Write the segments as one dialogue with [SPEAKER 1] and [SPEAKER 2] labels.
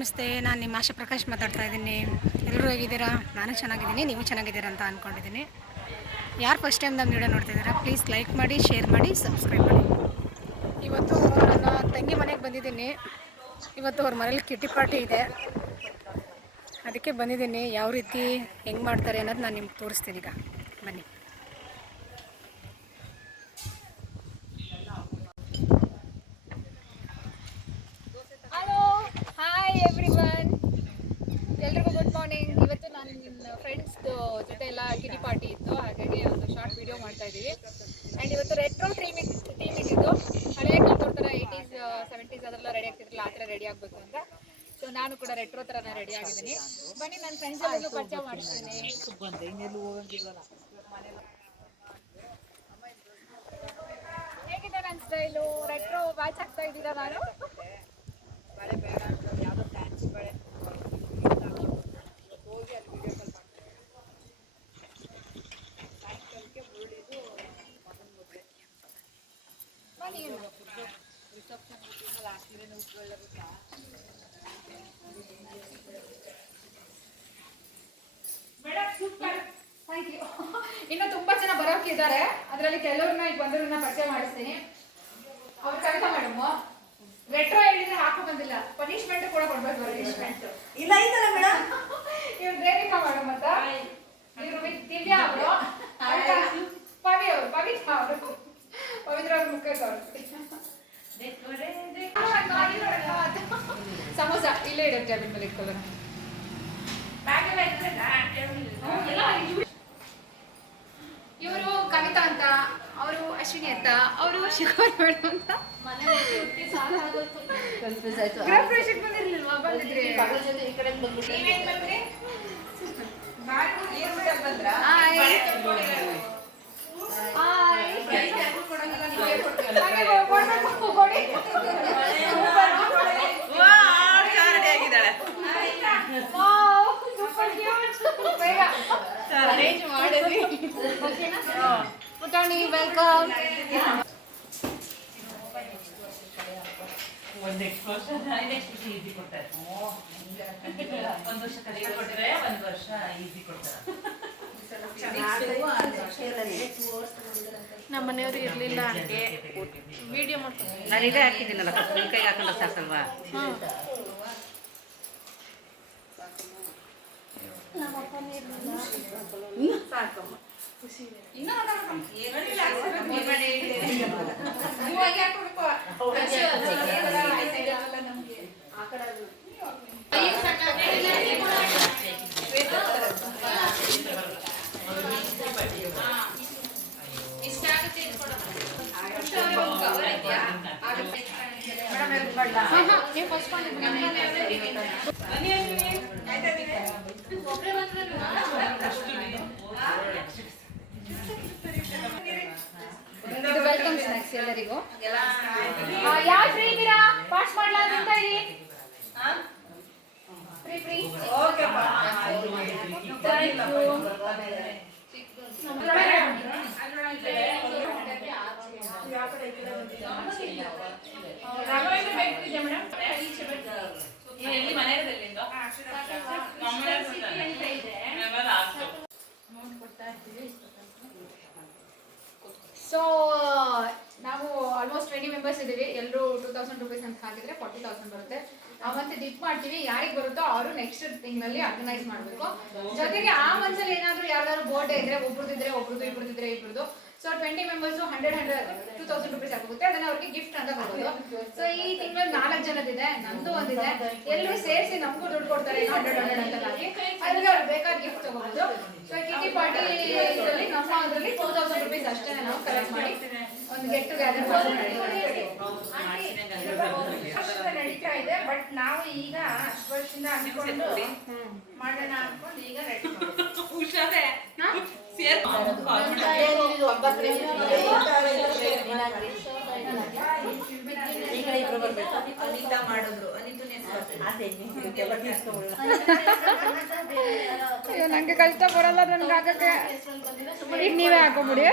[SPEAKER 1] ನಮಸ್ತೆ, ನಾನು ನಿಮ್ಮ ಆಶಾ ಪ್ರಕಾಶ್ ಮಾತಾಡ್ತಾ ಇದ್ದೀನಿ. ಎಲ್ಲರೂ ಹೇಗಿದ್ದೀರಾ? ನಾನು ಚೆನ್ನಾಗಿದ್ದೀನಿ, ನೀವು ಚೆನ್ನಾಗಿದ್ದೀರಾ ಅಂತ ಅಂದ್ಕೊಂಡಿದ್ದೀನಿ ಯಾರು ಫಸ್ಟ್ ಟೈಮ್ ನಮ್ಮ ವಿಡಿಯೋ ನೋಡ್ತಿದ್ದೀರಾ ಪ್ಲೀಸ್ ಲೈಕ್ ಮಾಡಿ ಶೇರ್ ಮಾಡಿ ಸಬ್ಸ್ಕ್ರೈಬ್ ಮಾಡಿ. ಇವತ್ತು ನನ್ನ ತಂಗಿ ಮನೆಗೆ ಬಂದಿದ್ದೀನಿ. ಇವತ್ತು ಅವ್ರ ಮನೇಲಿ ಕಿಟ್ಟಿ ಪಾರ್ಟಿ ಇದೆ. ಅದಕ್ಕೆ ಬಂದಿದ್ದೀನಿ. ಯಾವ ರೀತಿ ಹೆಂಗೆ ಮಾಡ್ತಾರೆ ಅನ್ನೋದು ನಾನು ನಿಮ್ಗೆ ತೋರಿಸ್ತೀನಿ ಈಗ. ಬನ್ನಿ. ರೆಡಿ ಆಗಬೇಕು ಅಂತ. ಸೊ ನಾನು ಕೂಡ ರೆಟ್ರೋ ಥರನೇ ರೆಡಿ ಆಗಿದ್ದೀನಿ. ಬನ್ನಿ ನನ್ನ ಫ್ರೆಂಡ್ಸ್ ಎಲ್ಲ ಪರಿಚಯ ಮಾಡಿಸ್ತೀನಿ. ಹೇಗಿದೆ ನನ್ನ ಸ್ಟೈಲು ರೆಟ್ರೋ ವಾಚ್ ಆಗ್ತಾ ಇದ್ದೀರಾ ನಾನು? ಬನ್ನಿ. ಥ್ಯಾಂಕ್ ಯು ಇನ್ನು ತುಂಬಾ ಜನ ಬರೋಕಿದ್ದಾರೆ ಅದರಲ್ಲಿ ಕೆಲವ್ರನ್ನ ಈಗ ಬಂದವ್ರನ್ನ ಪರಿಚಯ ಮಾಡಿಸ್ತೀನಿ ಅವ್ರ ಕವಿತಾ ಮೇಡಮ್ ರೆಟ್ರೋ ಹೇಳಿದ್ರೆ ಹಾಕೋ ಬಂದಿಲ್ಲ ಪನಿಷ್ಮೆಂಟ್ ಕೂಡ ಕೊಡ್ಬೇಕು ಪನಿಷ್ಮೆಂಟ್
[SPEAKER 2] ಇಲ್ಲ ಐತಲ್ಲ ಮೇಡಮ್
[SPEAKER 1] ಇವ್ರು ರೇಖಾ ಮೇಡಮ್ ಅಂತ ಇವ್ರು ದಿವ್ಯಾ ಅವರು ಪವಿ ಅವರು ಪವಿತ್ರ ಅವರು ಪವಿತ್ರ ಅವ್ರ ಮುಖಕ್ಕೆ ಅವರು ಸಮೋಸ ಇಲ್ಲೇ ಇರುತ್ತೆ ಟೇಬಲ್ ಮೇಲೆ ಇಟ್ಕೊಳ್ಳೋಣ. ಇವರು ಕವಿತಾ ಅಂತ ಅವರು ಅಶ್ವಿನಿ ಅಂತ ಅವರು ಶಿಖರ್ ಮೇಡಮ್ ಅಂತ. ಬಂದಿರ್ಲಿಲ್ವಾ? ಬಂದಿದ್ರಿ. ಹಾಯ್
[SPEAKER 3] ಒಂದು ಎಕ್ಸ್ಪೋಷನ್ ನೆಕ್ಸ್ಟ್ ಈಸಿ ಕೊಡ್ತಾರೆ ಒಂದು ವರ್ಷ ಕಡಿಮೆ ಕೊಟ್ಟರೆ ಒಂದು ವರ್ಷ ಈಸಿ ಕೊಡ್ತಾರೆ.
[SPEAKER 1] ನಮ್ಮ ಮನೆಯವರು ಇರಲಿಲ್ಲ ಹಂಗೆ ವಿಡಿಯೋ ಮಾಡ್ಕೊಂಡು
[SPEAKER 2] ನಾನು ಇದೇ ಹಾಕಿದ್ದೀನಲ್ಲ ನಿಮ್ಮ ಕೈಗೆ ಹಾಕೊಂಡ್ರೆ ಸಾಕಲ್ವಾ?
[SPEAKER 1] ಫಸ್ಟ್ ಇದು ವೆಲ್ಕಮ್ ಸ್ನಾಕ್ಸ್ ಎಲ್ಲರಿಗೂ. ಯಾರು ಫ್ರೀ ಪಾಸ್ ಮಾಡ್ಲಾ ಅಂತ ಫ್ರೀ ಫ್ರೀ ಥ್ಯಾಂಕ್ ಯು
[SPEAKER 3] ಎಲ್ಲಿ ಮನೆಯಲ್ಲಿಂದ
[SPEAKER 1] ಸೊ ನಾವು ಆಲ್ಮೋಸ್ಟ್ ಟ್ವೆಂಟಿ ಮೆಂಬರ್ಸ್ ಇದ್ದೀವಿ. ಎಲ್ಲರೂ ಟೂ ತೌಸಂಡ್ ರುಪೀಸ್ ಅಂತ ಹಾಕಿದ್ರೆ ಫಾರ್ಟಿ ತೌಸಂಡ್ ಬರುತ್ತೆ. ಮತ್ತೆ ಡಿಪ್ ಮಾಡ್ತೀವಿ. ಯಾರಿಗೆ ಬರುತ್ತೋ ಅವರು ನೆಕ್ಸ್ಟ್ ತಿಂಗಳಲ್ಲಿ ಆರ್ಗನೈಸ್ ಮಾಡಬೇಕು. ಜೊತೆಗೆ ಆ ಮಂತ್ಸಲ್ಲಿ ಏನಾದರೂ ಯಾವ್ದಾದ್ರು ಬೋರ್ಡ್ ಇದ್ರೆ ಒಬ್ರದಿದ್ರೆ ಒಬ್ರದ್ದು ಇಬ್ರದಿದ್ರೆ ಇಬ್ರದ್ದು. So twenty members hundred hundred two thousand rupees ಆಗುತ್ತೆ. ಅದನ್ನ ಅವ್ರಿಗೆ ಗಿಫ್ಟ್ ಅಂತ ಕೊಡೋದು ಸೊ ಈ ತಿಂಗಳಲ್ಲಿ ನಾಲ್ಕು ಜನದಿದೆ. ನಂದು ಒಂದಿದೆ. ಎಲ್ಲರೂ ಸೇರಿಸಿ ನಮಗೂ ದುಡ್ಡು ಕೊಡ್ತಾರೆ. ಹಂಡ್ರೆಡ್ ಹಂಡ್ರೆಡ್ ಅಂತ ಹಾಕಿ. ಬೇಕಾದ ಗಿಫ್ಟ್ ತಗೋಬಹುದು ಸೊ ಕಿಟಿ ಪಾರ್ಟಿ ನಮ್ಮ ಅದರಲ್ಲಿ ಟೂ ತೌಸಂಡ್ ರುಪೀಸ್ ಅಷ್ಟೇ ನಾವು ಕಲೆಕ್ಟ್ ಮಾಡಿ.
[SPEAKER 4] ನಡೀತಾ ಇದೆ ಬಟ್ ನಾವು ಈಗ ಅಷ್ಟು ವರ್ಷದಿಂದ ಅನ್ಕೊಂಡು ಮಾಡೋಣ ಅನ್ಕೊಂಡು ಈಗ ರೆಡಿ
[SPEAKER 3] ಹುಷಾರೇ ಸೇರ್
[SPEAKER 2] ಈ ಕಡೆ ಇಬ್ರು ಬರ್ಬೇಕು
[SPEAKER 4] ಅನಿತಾ ಮಾಡಿದ್ರು ಅನಿತು
[SPEAKER 2] ಅದೇ ಇದಕ್ಕೆಲ್ಲ ತೀರ್ಸ್ಕೊಂಡ್ಬಿಡೋಣ.
[SPEAKER 1] ಅಯ್ಯೋ ನಂಗೆ ಕಷ್ಟ ಬರಲ್ಲ ನನ್ಗೆ ಹಾಕಕ್ಕೆ ಈಗ ನೀವೇ ಹಾಕೊಂಬಿಡಿ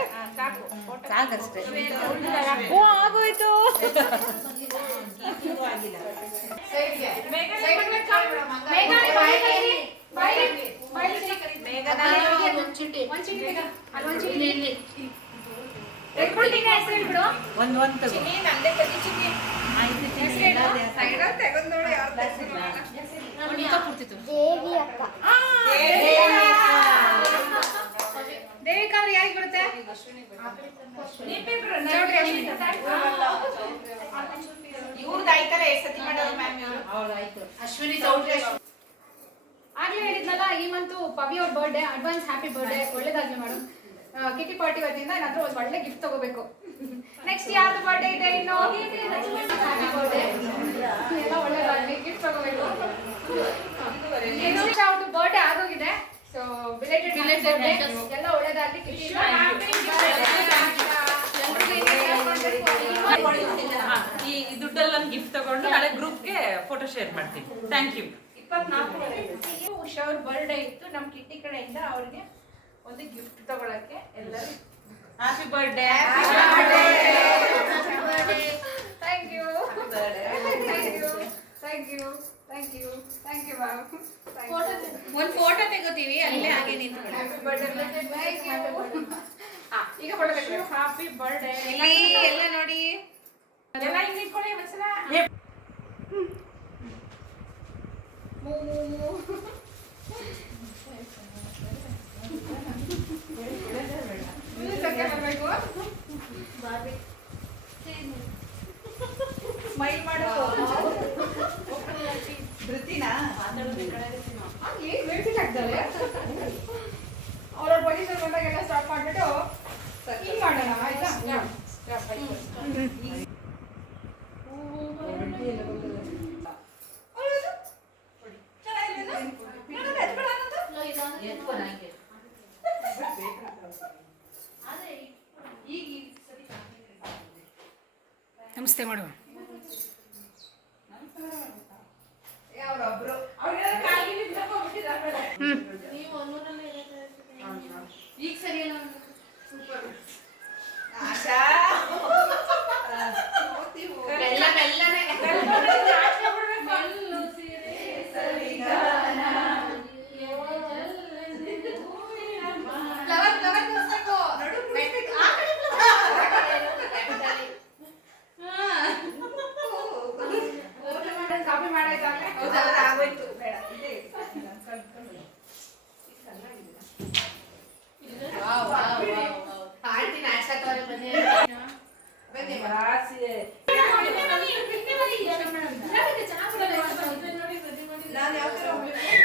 [SPEAKER 2] ಸಾಕಷ್ಟೇ
[SPEAKER 1] ಓ ಆಗೋಯ್ತು
[SPEAKER 4] ಆಗಿಲ್ಲ
[SPEAKER 1] ಮೇಘ, ಬಾಯ್ಲಿ, ಬಾಯ್ಲಿ, ಬಾಯ್ಲಿ. ಒಂದ್ ಚೀಟಿ ಬೇಗ, ಅಲ್ಲಿ ಒಂದ್ ಚೀಟಿ
[SPEAKER 2] ಒಂದು ಒಂದು ತಗೋ.
[SPEAKER 1] ದೇವಿಕಾ. ಅವ್ರು ಯಾರಿಗೆ ಬರುತ್ತೆ.
[SPEAKER 4] ಇವ್ರದ್ದು ಆಯ್ತಲ್ಲ ಎಷ್ಟು ಸತಿ ಮಾಡೋರು ಮ್ಯಾಮ್ ಇವರು
[SPEAKER 1] ಅಶ್ವಿನಿ ಚೌಟ್ರಿ ಆಗ್ಲೇ ಹೇಳಿದ್ನಲ್ಲ ಈ ಮಂತು ಪವಿ ಅವ್ರ ಬರ್ಡೇ ಅಡ್ವಾನ್ಸ್ ಹ್ಯಾಪಿ ಬರ್ಡೇ ಒಳ್ಳೇದಾಗ್ಲಿ ಮೇಡಮ್ ಕಿಟಿ ಪಾರ್ಟಿ ವತಿಯಿಂದ ಏನಾದ್ರೂ ಒಂದು ಒಳ್ಳೆ ಗಿಫ್ಟ್ ತಗೋಬೇಕು ನೆಕ್ಸ್ಟ್ ಯಾರ್ದು ಬರ್ಡೇ ಇದೆ ಇನ್ನು ಎಲ್ಲ ಒಳ್ಳೇದಾಗ್ಲಿ ಗಿಫ್ಟ್ ತಗೋಬೇಕು ಅವ್ರದ್ದು ಬರ್ಡೇ ಆಗೋಗಿದೆ ಸೊ ಬಿಲೇಟೆಡ್ ಎಲ್ಲ ಒಳ್ಳೇದಾಗ್ಲಿ
[SPEAKER 3] ಈ ದುಡ್ಡಲ್ಲಿ ಒಂದು ಗಿಫ್ಟ್ ತಗೊಂಡು ನಾಳೆ ಗ್ರೂಪ್ಗೆ ಫೋಟೋ ಶೇರ್ ಮಾಡ್ತೀನಿ ಥ್ಯಾಂಕ್ ಯು
[SPEAKER 4] ಇಪ್ಪತ್ನಾಲ್ಕು ಉಷಾ ಅವ್ರ ಬರ್ಡೇ ಇತ್ತು ನಮ್ಮ ಕಿಟ್ಟಿ ಕಡೆಯಿಂದ ಅವ್ರಿಗೆ ಒಂದು ಗಿಫ್ಟ್ ತಗೊಳಕ್ಕೆ ಎಲ್ಲರೂ
[SPEAKER 3] happy birthday
[SPEAKER 1] thank you thank you thank you thank you thank you ma'am
[SPEAKER 2] ಒಂದು ಫೋಟೋ ತೆಗೋತೀವಿ ಅಲ್ಲೇ ಹಾಗೆ ನಿಂತು
[SPEAKER 1] ಹ್ಯಾಪಿ ಬರ್ಡೇ ಥ್ಯಾಂಕ್ ಯು ಈಗ ಫೋಟೋ ತೆಗೆದು
[SPEAKER 4] ಹ್ಯಾಪಿ ಬರ್ಡೇ
[SPEAKER 2] ಎಲ್ಲ ನೋಡಿ
[SPEAKER 4] ಎಲ್ಲ ಹಿಂಗೆ ಇಟ್ಕೊಳ್ಳಿ ಒಂದ್ಸಲ
[SPEAKER 1] ಬರಬೇಕು
[SPEAKER 4] ಸ್ಮೈಲ್ ಮಾಡು.
[SPEAKER 1] ಏನ್ ವೇಟಿಂಗ್ ಆಗ್ತಾರೆ ಅವ್ರವ್ರ ಪೊಲೀಸರು ಬಂದಾಗೆಲ್ಲ ಸ್ಟಾರ್ಟ್ ಮಾಡಿಬಿಟ್ಟು ಹಿಂಗ್ ಮಾಡೋಣ ಆಯ್ತಾ? 捨てら
[SPEAKER 4] れ ನಾನ್ ಯಾವ ಥರ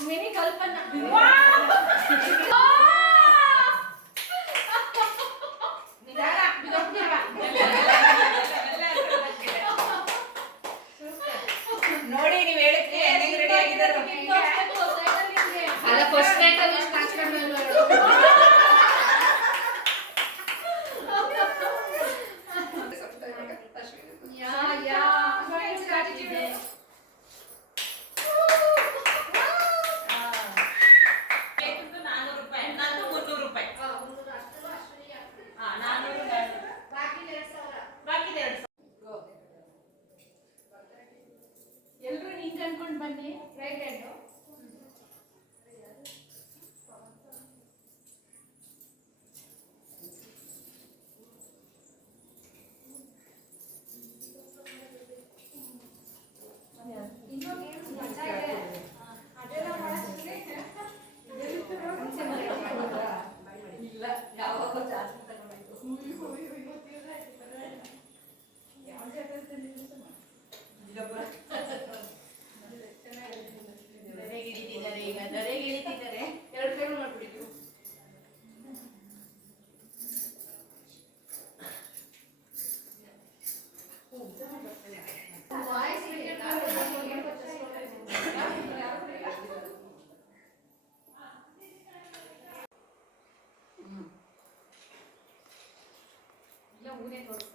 [SPEAKER 1] ini kalipan nak. Wow. ಊನೇ ತೋರಿಸ್ತಾರೆ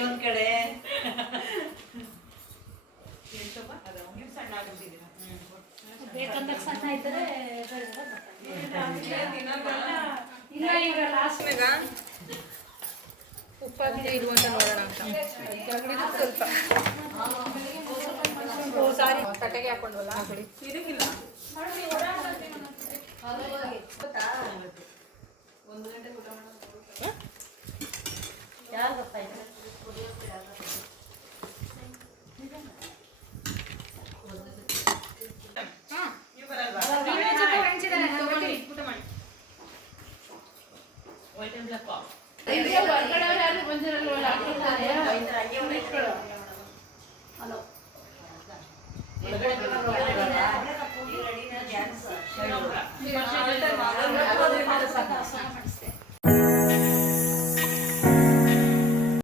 [SPEAKER 1] ಒಂದ್
[SPEAKER 2] ಕಡೆ
[SPEAKER 5] ಬೇಕಂದಾಗ ಸಣ್ಣ ಇದ್ದರೆ
[SPEAKER 2] ಇಲ್ಲ ಈಗ ಲಾಸ್ಟ್
[SPEAKER 5] ಉಪ್ಪಾಗಿದೆ ಅಂತ ನೋಡೋಣ ಅಂತ. ಸ್ವಲ್ಪ. ಸಾರಿ. ತಟ್ಟೆಗೆ ಹಾಕೊಂಡ್ವಲ್ಲ?
[SPEAKER 1] ಇದಕ್ಕಿಲ್ಲ. ತಗೊಳ್ತೀನಿ. ಊಟ ಮಾಡಿ.
[SPEAKER 4] encuentro lo de
[SPEAKER 3] la.